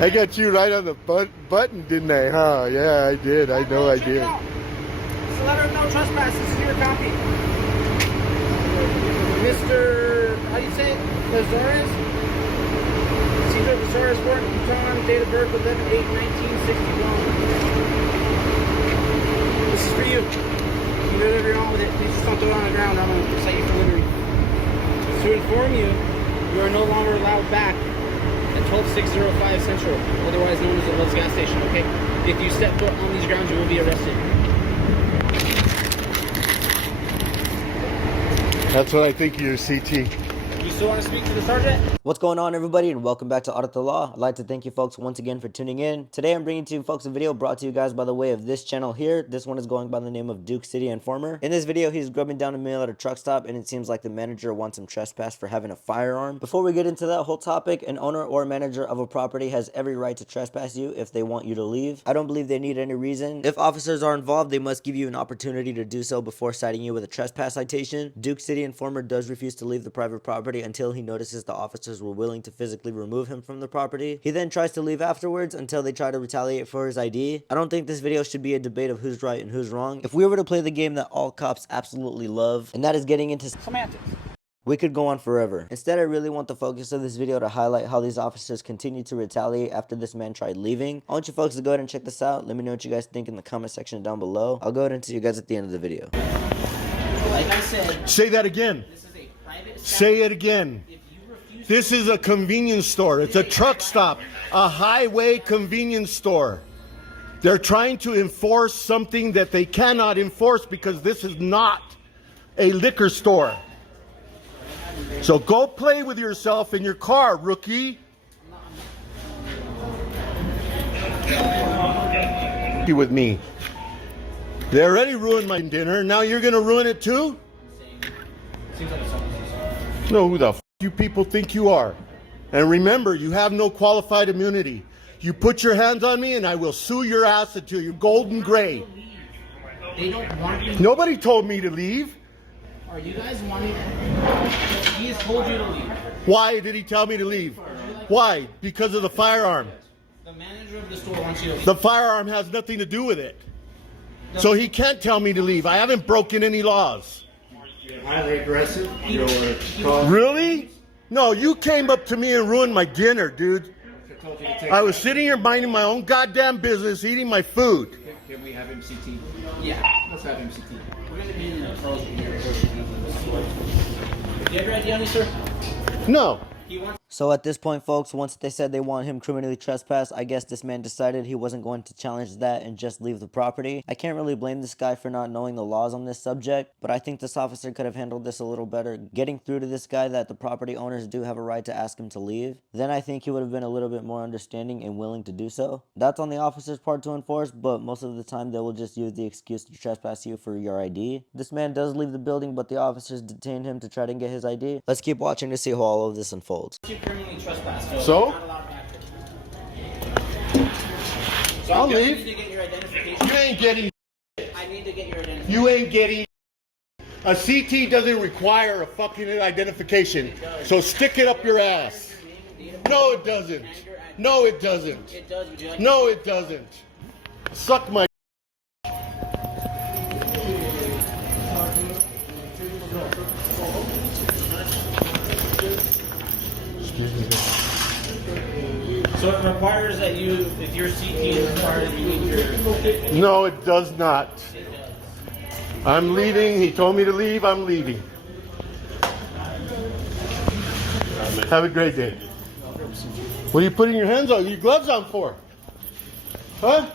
I got you right on the button, didn't I? Huh? Yeah, I did. I know I did. It's a letter of no trespass. This is your copy. Mr. How do you say it? Lazarus? Cesar Lazarus, born in Utah, date of birth 11/8/1961. This is for you. You know whatever you're on with it. Please just don't throw it on the ground. I'm going to cite you for littering. To inform you, you are no longer allowed back at 12605 Central, otherwise known as the Love's gas station, okay? If you step foot on these grounds, you will be arrested. That's what I think of your CT. You still want to speak to the sergeant? What's going on, everybody, and welcome back to Audit the Law. I'd like to thank you folks once again for tuning in. Today I'm bringing to you folks a video brought to you guys by the way of this channel here. This one is going by the name of Duke City Informer. In this video, he's grubbing down a meal at a truck stop, and it seems like the manager wants him trespassed for having a firearm. Before we get into that whole topic, an owner or manager of a property has every right to trespass you if they want you to leave. I don't believe they need any reason. If officers are involved, they must give you an opportunity to do so before citing you with a trespass citation. Duke City Informer does refuse to leave the private property until he notices the officers were willing to physically remove him from the property. He then tries to leave afterwards until they try to retaliate for his ID. I don't think this video should be a debate of who's right and who's wrong. If we were to play the game that all cops absolutely love, and that is getting into Semantics. we could go on forever. Instead, I really want the focus of this video to highlight how these officers continue to retaliate after this man tried leaving. I want you folks to go ahead and check this out. Let me know what you guys think in the comment section down below. I'll go ahead and see you guys at the end of the video. Like I said, Say that again. this is a private Say it again. If you refuse This is a convenience store. It's a truck stop, a highway convenience store. They're trying to enforce something that they cannot enforce because this is not a liquor store. So go play with yourself in your car, rookie. With me. They already ruined my dinner. Now you're going to ruin it too? No, who the f you people think you are? And remember, you have no qualified immunity. You put your hands on me and I will sue your ass until you're golden gray. they don't want you. Nobody told me to leave. Are you guys wanting? He has told you to leave. Why did he tell me to leave? Why? Because of the firearm. The manager of the store wants you to leave. The firearm has nothing to do with it. So he can't tell me to leave. I haven't broken any laws. You're highly aggressive. You're Really? No, you came up to me and ruined my dinner, dude. I was sitting here minding my own goddamn business, eating my food. Can we have MCT? Yeah. Let's have MCT. We're going to be in the Charles here. You have your ID on you, sir? No. He wants. So at this point, folks, once they said they want him criminally trespassed, I guess this man decided he wasn't going to challenge that and just leave the property. I can't really blame this guy for not knowing the laws on this subject, but I think this officer could have handled this a little better, getting through to this guy that the property owners do have a right to ask him to leave. Then I think he would have been a little bit more understanding and willing to do so. That's on the officer's part to enforce, but most of the time they will just use the excuse to trespass you for your ID. This man does leave the building, but the officers detained him to try to get his ID. Let's keep watching to see how all of this unfolds. You criminally trespass. So? You're not allowed back. So I'll I leave. need to get your identification. You ain't getting. I need to get your identification. You ain't getting. A CT doesn't require a fucking identification. So stick it up your ass. No, it doesn't. No, it doesn't. It does. Would you like No, it doesn't. Suck my. So it requires that you, if your CT is required, you need your. No, it does not. It does. I'm leaving. He told me to leave. I'm leaving. Have a great day. What are you putting your hands on? Your gloves on for? Huh?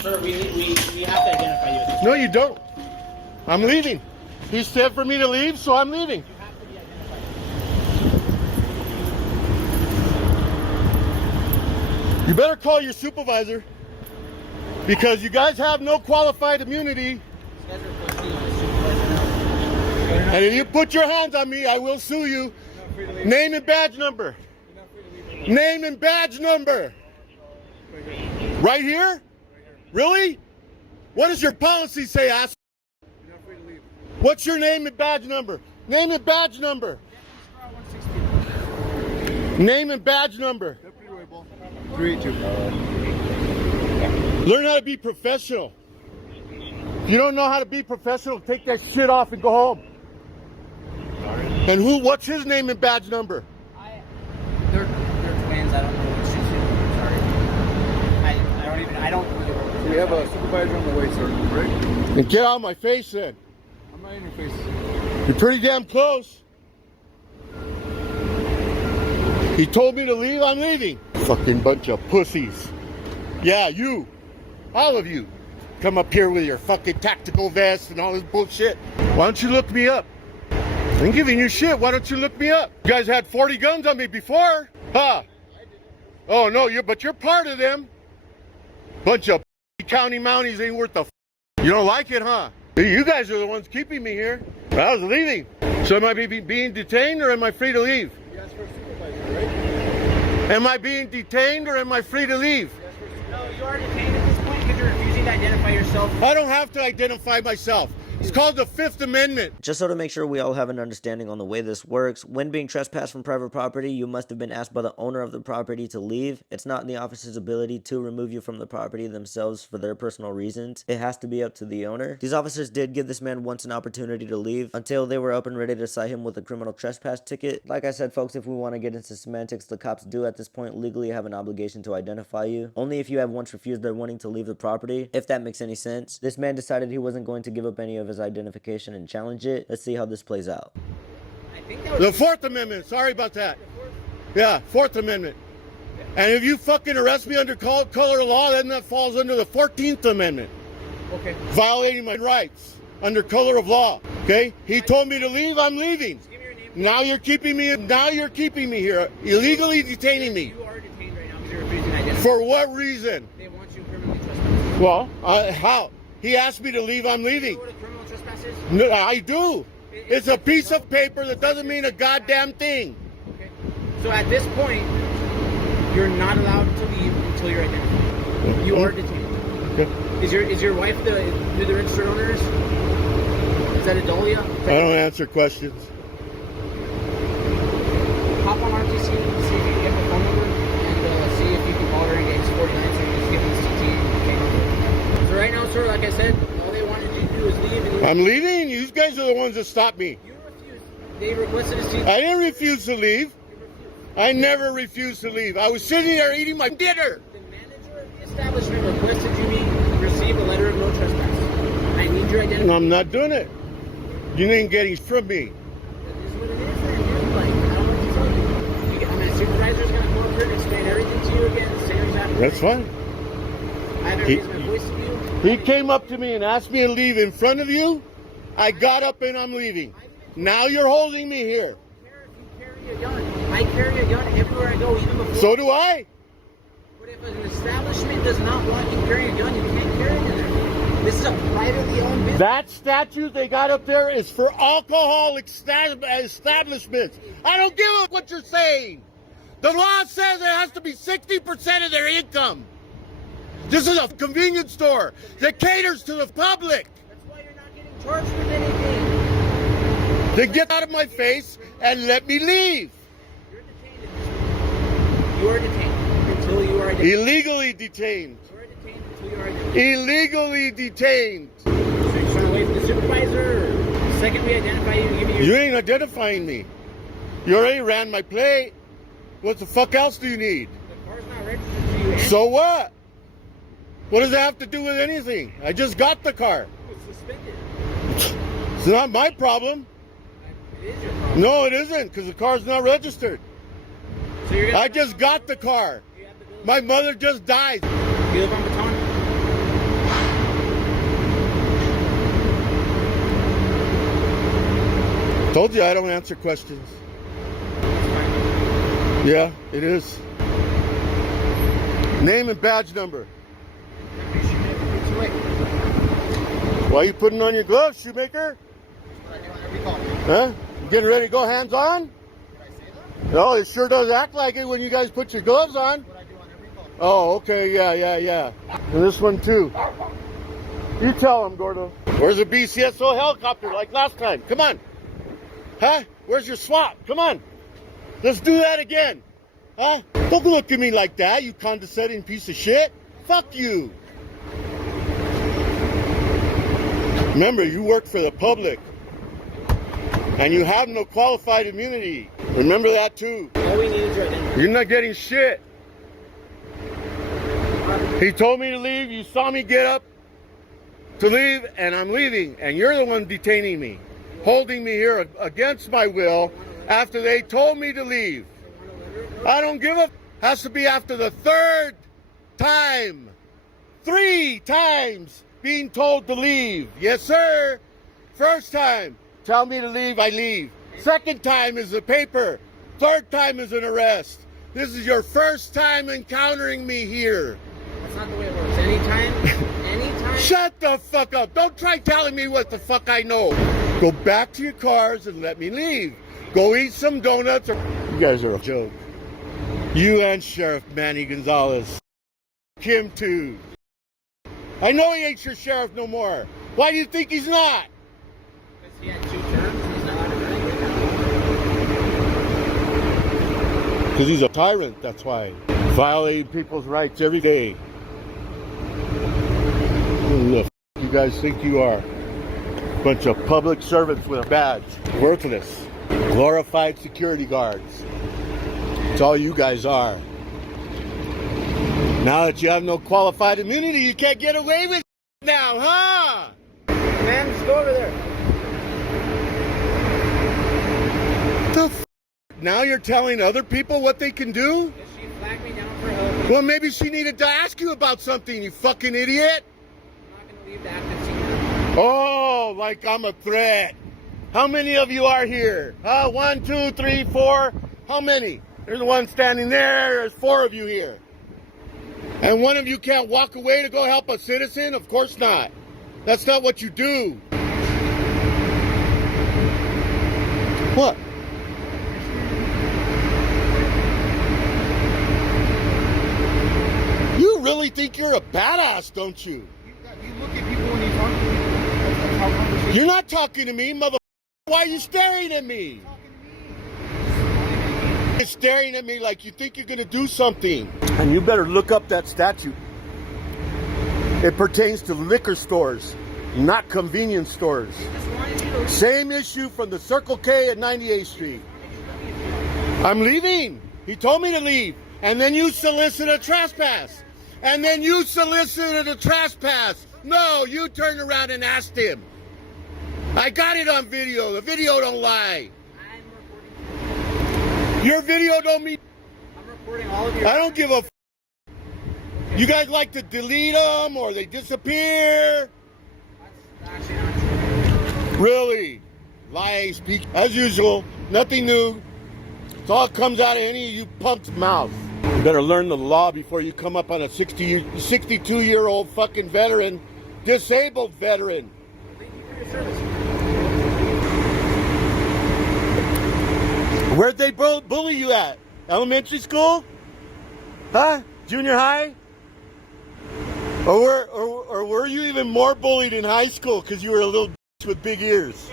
Sir, we have to identify you. No, you don't. I'm leaving. He said for me to leave, so I'm leaving. You better call your supervisor because you guys have no qualified immunity. And if you put your hands on me, I will sue you. Name and badge number. Name and badge number. Right here? Really? What does your policy say, ass? What's your name and badge number? Name and badge number. Name and badge number. 382. Learn how to be professional. If you don't know how to be professional, take that shit off and go home. And what's his name and badge number? They're twins. I don't know which is who. Sorry. I don't. We have a supervisor on the way, sir. Right? And get out of my face then. I'm not in your face. You're pretty damn close. He told me to leave, I'm leaving. Fucking bunch of pussies. Yeah, you. All of you. Come up here with your fucking tactical vest and all this bullshit. Why don't you look me up? I'm giving you shit. Why don't you look me up? You guys had 40 guns on me before. Huh? Oh, no, but you're part of them. Bunch of county mounties ain't worth the You don't like it, huh? You guys are the ones keeping me here. I was leaving. So am I being detained or am I free to leave? You asked for a supervisor, right? Am I being detained or am I free to leave? No, you are detained at this point because you're refusing to identify yourself. I don't have to identify myself. It's called the Fifth Amendment. Just so to make sure we all have an understanding on the way this works, when being trespassed from private property, you must have been asked by the owner of the property to leave. It's not in the officer's ability to remove you from the property themselves for their personal reasons. It has to be up to the owner. These officers did give this man once an opportunity to leave until they were up and ready to cite him with a criminal trespass ticket. Like I said, folks, if we want to get into semantics, the cops do at this point legally have an obligation to identify you. Only if you have once refused their wanting to leave the property, if that makes any sense. This man decided he wasn't going to give up any of his identification and challenge it. Let's see how this plays out. I think that was The Fourth Amendment. Sorry about that. Yeah, Fourth Amendment. And if you fucking arrest me under color of law, then that falls under the 14th Amendment. okay. Violating my rights under color of law. Okay? He told me to leave, I'm leaving. Give me your name. Now you're keeping me here, illegally detaining me. You are detained right now because you're refusing to identify. For what reason? They want you criminally trespassing. Well, how? He asked me to leave, I'm You know leaving. what a criminal trespass is? No, I do. It's a piece of paper that doesn't mean a goddamn thing. Okay. So at this point, you're not allowed to leave until you're identified. You are detained. Okay. Is your wife who the registered owner is? Is that Adolia? I don't answer questions. Hop on RTC, see if you can get the phone number, and see if you can call her and get 49 so you can just give them the CT and take over. So right now, sir, like I said, all they wanted you to do is leave. And I'm leaving. You guys are the ones that stopped me. you refused. They requested a CT. I didn't refuse to leave. I never refused to leave. I was sitting there eating my dinner. The manager of the establishment requested you receive a letter of no trespass. I need your identity. I'm not doing it. You ain't getting from me. That is what it is, then, dude. Like, I don't know what to tell you. I mean, a supervisor's gonna come up here and explain everything to you again. Same exact That's thing. fine. I haven't raised my voice to you. He came up to me and asked me to leave in front of you. I got up and I'm leaving. Now you're holding me here. I don't care if you carry a gun. I carry a gun everywhere I go, even before. So do I. But if an establishment does not want you carrying a gun, you can't carry it in there. This is a privately owned business. That statute they got up there is for alcohol establishments. I don't give a what you're saying. The law says it has to be 60% of their income. This is a convenience store that caters to the public. That's why you're not getting charged with anything. Then get out of my face and let me leave. You're detained at this point. You are detained until you are identified. Illegally detained. You are detained until you are identified. Illegally detained. So you're trying to wait for the supervisor? Or the second we identify you, give me your... You ain't identifying me. You already ran my plate. What the fuck else do you need? The car's not registered to you. And So what? What does that have to do with anything? I just got the car. it's suspended. It's not my problem. It is your problem. No, it isn't, because the car's not registered. So you're gonna... I just got the car. You have the bill. My mother just died. You live on Baton? Told you I don't answer questions. Yeah, it is. Name and badge number. Why are you putting on your gloves, shoemaker? Huh? You getting ready to go hands on? No, it sure does act like it when you guys put your gloves on. Oh, okay, yeah. And this one too. You tell him, Gordo. Where's the BCSO helicopter like last time? Come on. Huh? Where's your SWAT? Come on. Let's do that again. Huh? Don't look at me like that, you condescending piece of shit. Fuck you. Remember, you work for the public. And you have no qualified immunity. Remember that too. All we need is your identity. You're not getting shit. He told me to leave. You saw me get up to leave, and I'm leaving. And you're the one detaining me, holding me here against my will after they told me to leave. I don't give a. Has to be after the third time. 3 times being told to leave. Yes, sir. First time, tell me to leave, I leave. Second time is a paper. Third time is an arrest. This is your first time encountering me here. That's not the way it works. Anytime. Shut the fuck up. Don't try telling me what the fuck I know. Go back to your cars and let me leave. Go eat some donuts. You guys are a joke. You and Sheriff Manny Gonzalez. Him too. I know he ain't your sheriff no more. Why do you think he's not? Because he had 2 terms and he's not allowed to run again. Because he's a tyrant, that's why. Violating people's rights every day. Who the f you guys think you are? Bunch of public servants with a badge. Worthless. Glorified security guards. That's all you guys are. Now that you have no qualified immunity, you can't get away with it now, huh? Man, just go over there. The f now you're telling other people what they can do? Because she flagged me down for help. Well, maybe she needed to ask you about something, you fucking idiot. I'm not going to leave the active scene. Oh, like I'm a threat. How many of you are here? 1, 2, 3, 4. How many? There's one standing there. There's 4 of you here. And one of you can't walk away to go help a citizen? Of course not. That's not what you do. What? You really think you're a badass, don't you? You look at people when you talk to people. That's how conversations. You're not talking to me, mother. Why are you staring at me? You're staring at me like you think you're going to do something. And you better look up that statute. It pertains to liquor stores, not convenience stores. Same issue from the Circle K at 98th Street. I'm leaving. He told me to leave. And then you solicited a trespass. And then you solicited a trespass. No, you turned around and asked him. I got it on video. The video don't lie. Your video don't mean. I'm recording all of your. I don't give a. You guys like to delete them or they disappear? That's actually not true. Really? Lies, speak as usual. Nothing new. It's all comes out of any of you punks' mouth. You better learn the law before you come up on a 62-year-old fucking veteran, disabled veteran. Thank you for your service. Where'd they bully you at? Elementary school? Huh? Junior high? Or were you even more bullied in high school because you were a little bitch with big ears?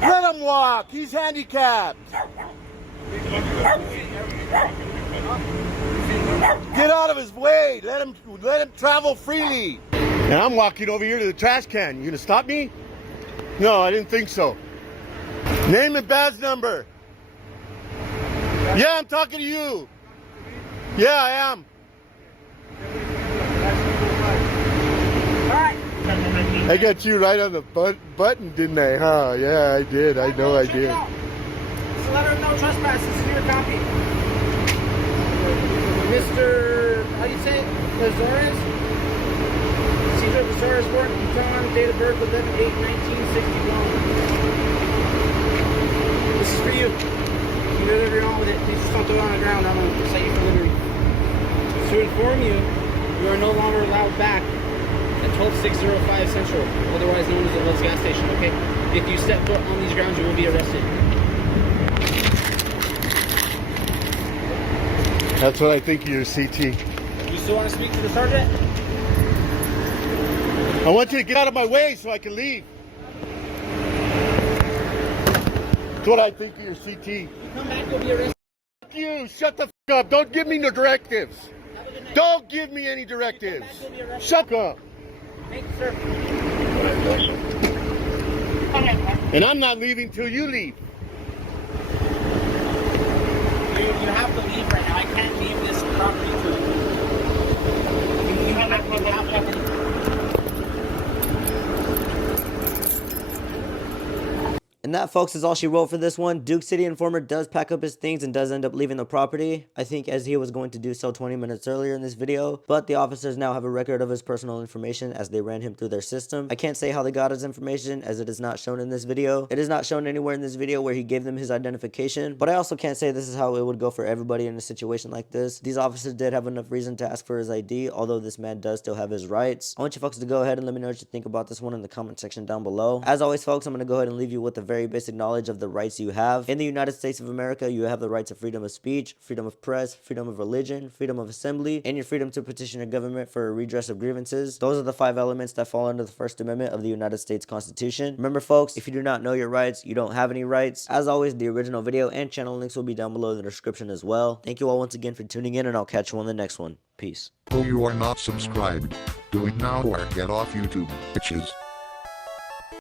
Let him walk. He's handicapped. Get out of his way. Let him travel freely. And I'm walking over here to the trash can. You gonna stop me? No, I didn't think so. Name and badge number. Yeah, I'm talking to you. Yeah, I am. I got you right on the button, didn't I? Huh? Yeah, I did. I know I did. It's a letter of no trespass. This is your copy. Mr. How do you say it? Lazarus? Cesar Lazarus, born in Utah, date of birth 11/8/1961. This is for you. You know whatever you're on with it. Please just don't throw it on the ground. I'm going to cite you for littering. To inform you, you are no longer allowed back at 12605 Central, otherwise known as the Lowe's gas station, okay? If you step foot on these grounds, you will be arrested. That's what I think of you, CT. You still want to speak to the sergeant? I want you to get out of my way so I can leave. That's what I think of your CT. Come back, you'll be arrested. Fuck you. Shut the f up. Don't give me no directives. Have a good night. Don't give me any directives. You'll be arrested. Shut up. Thank you, sir. And I'm not leaving till you leave. You have to leave right now. I can't leave this property to you. You have to leave. And that, folks, is all she wrote for this one. Duke City Informer does pack up his things and does end up leaving the property. I think as he was going to do so 20 minutes earlier in this video. But the officers now have a record of his personal information as they ran him through their system. I can't say how they got his information as it is not shown in this video. It is not shown anywhere in this video where he gave them his identification. But I also can't say this is how it would go for everybody in a situation like this. These officers did have enough reason to ask for his ID, although this man does still have his rights. I want you folks to go ahead and let me know what you think about this one in the comment section down below. As always, folks, I'm going to go ahead and leave you with the very basic knowledge of the rights you have. In the United States of America, you have the rights of freedom of speech, freedom of press, freedom of religion, freedom of assembly, and your freedom to petition your government for a redress of grievances. Those are the 5 elements that fall under the First Amendment of the United States Constitution. Remember, folks, if you do not know your rights, you don't have any rights. As always, the original video and channel links will be down below in the description as well. Thank you all once again for tuning in, and I'll catch you on the next one. Peace. Oh, you are not subscribed. Do it now or get off YouTube, bitches.